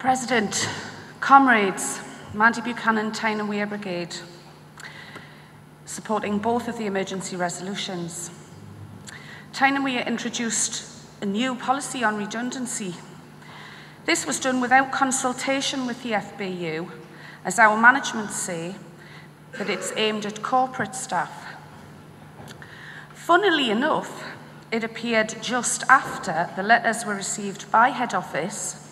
President, comrades, Mandy Buchanan Tyne and Weir Brigade, supporting both of the emergency resolutions. Tyne and Weir introduced a new policy on redundancy. This was done without consultation with the FBU, as our management say that it's aimed at corporate staff. Funnily enough, it appeared just after the letters were received by head office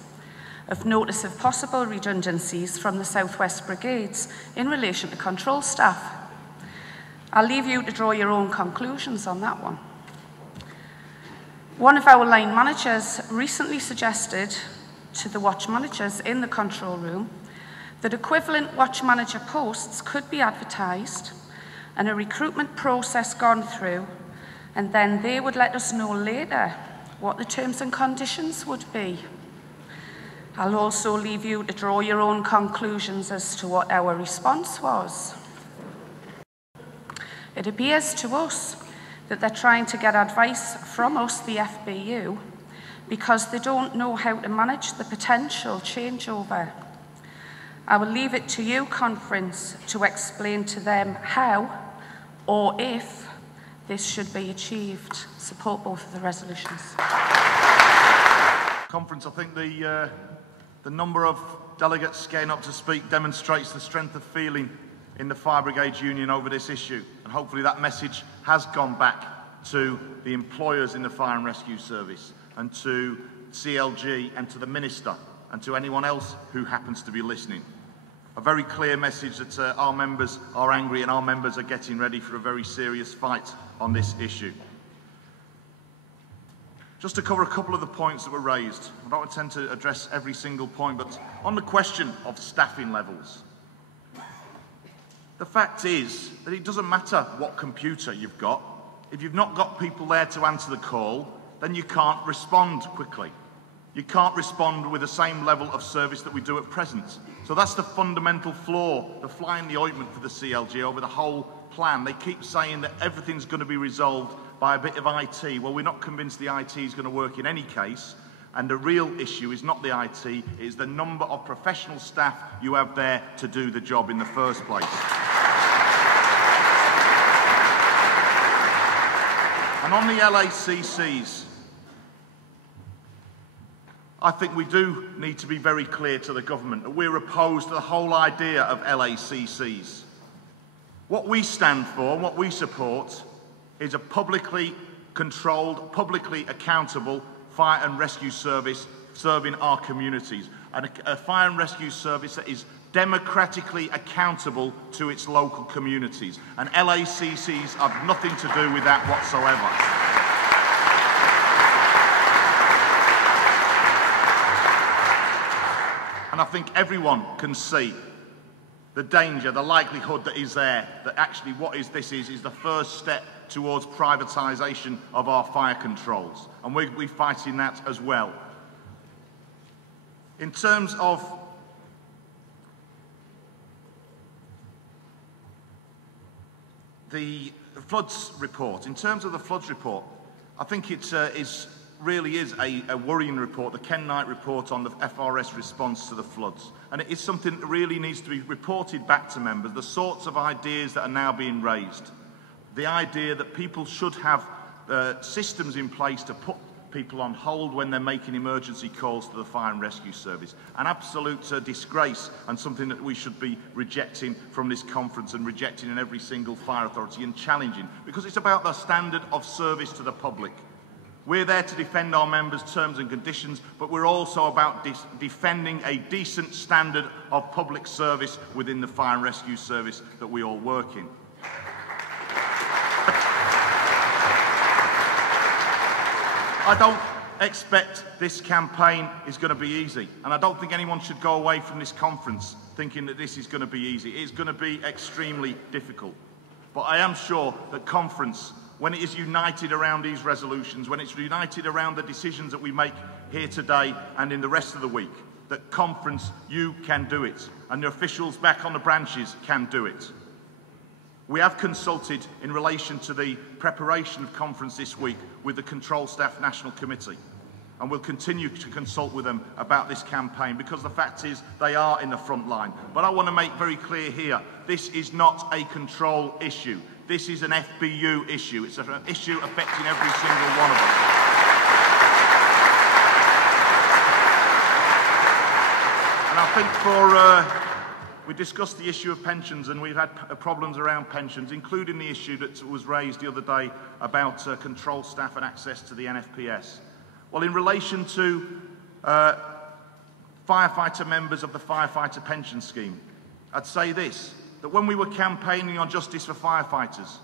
of notice of possible redundancies from the South West Brigades in relation to control staff. I'll leave you to draw your own conclusions on that one. One of our line managers recently suggested to the watch managers in the control room that equivalent watch manager posts could be advertised and a recruitment process gone through, and then they would let us know later what the terms and conditions would be. I'll also leave you to draw your own conclusions as to what our response was. It appears to us that they're trying to get advice from us, the FBU, because they don't know how to manage the potential changeover. I will leave it to you, conference, to explain to them how or if this should be achieved. Support both of the resolutions. Conference, I think the number of delegates getting up to speak demonstrates the strength of feeling in the Fire Brigades Union over this issue, and hopefully that message has gone back to the employers in the Fire and Rescue Service and to CLG and to the Minister and to anyone else who happens to be listening. A very clear message that our members are angry and our members are getting ready for a very serious fight on this issue. Just to cover a couple of the points that were raised, I don't intend to address every single point, but on the question of staffing levels, the fact is that it doesn't matter what computer you've got. If you've not got people there to answer the call, then you can't respond quickly. You can't respond with the same level of service that we do at present. So that's the fundamental flaw, the fly in the ointment for the CLG over the whole plan. They keep saying that everything's going to be resolved by a bit of IT. Well, we're not convinced the IT is going to work in any case, and the real issue is not the IT, it is the number of professional staff you have there to do the job in the first place. And on the LACCs, I think we do need to be very clear to the government that we're opposed to the whole idea of LACCs. What we stand for and what we support is a publicly controlled, publicly accountable fire and rescue service serving our communities, and a fire and rescue service that is democratically accountable to its local communities. And LACCs have nothing to do with that whatsoever. And I think everyone can see the danger, the likelihood that is there, that actually this is the first step towards privatisation of our fire controls. And we're fighting that as well. In terms of the floods report, I think it really is a worrying report, the Ken Knight report on the FRS response to the floods. And it is something that really needs to be reported back to members, the sorts of ideas that are now being raised. The idea that people should have systems in place to put people on hold when they're making emergency calls to the Fire and Rescue Service. An absolute disgrace, and something that we should be rejecting from this conference and rejecting in every single fire authority and challenging, because it's about the standard of service to the public. We're there to defend our members' terms and conditions, but we're also about defending a decent standard of public service within the Fire and Rescue Service that we all work in. I don't expect this campaign is going to be easy, and I don't think anyone should go away from this conference thinking that this is going to be easy. It's going to be extremely difficult. But I am sure that conference, when it is united around these resolutions, when it's united around the decisions that we make here today and in the rest of the week, that conference, you can do it, and the officials back on the branches can do it. We have consulted in relation to the preparation of conference this week with the Control Staff National Committee. and we'll continue to consult with them about this campaign, because the fact is they are in the front line. But I want to make very clear here, this is not a control issue. This is an FBU issue. It's an issue affecting every single one of us. And I think we discussed the issue of pensions, and we've had problems around pensions, including the issue that was raised the other day about control staff and access to the NFPS. Well, in relation to firefighter members of the firefighter pension scheme, I'd say this, that when we were campaigning on justice for firefighters,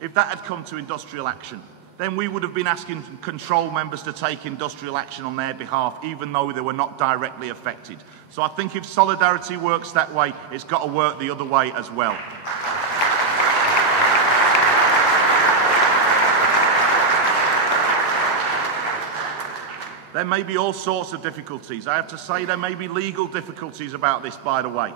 if that had come to industrial action, then we would have been asking control members to take industrial action on their behalf, even though they were not directly affected. So I think if solidarity works that way, it's got to work the other way as well. There may be all sorts of difficulties. I have to say there may be legal difficulties about this, by the way.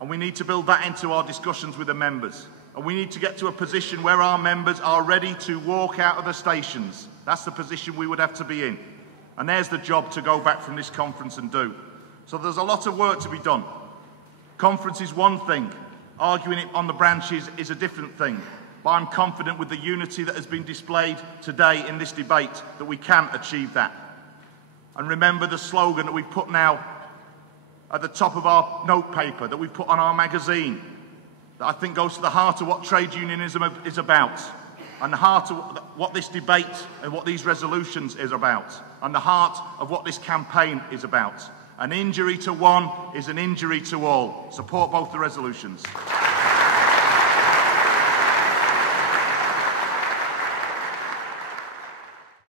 And we need to build that into our discussions with the members. And we need to get to a position where our members are ready to walk out of the stations. That's the position we would have to be in. And there's the job to go back from this conference and do. So there's a lot of work to be done. Conference is one thing. Arguing it on the branches is a different thing. But I'm confident with the unity that has been displayed today in this debate that we can achieve that. And remember the slogan that we've put now at the top of our note paper, that we put on our magazine, that I think goes to the heart of what trade unionism is about, and the heart of what this debate and what these resolutions is about, and the heart of what this campaign is about. An injury to one is an injury to all. Support both the resolutions.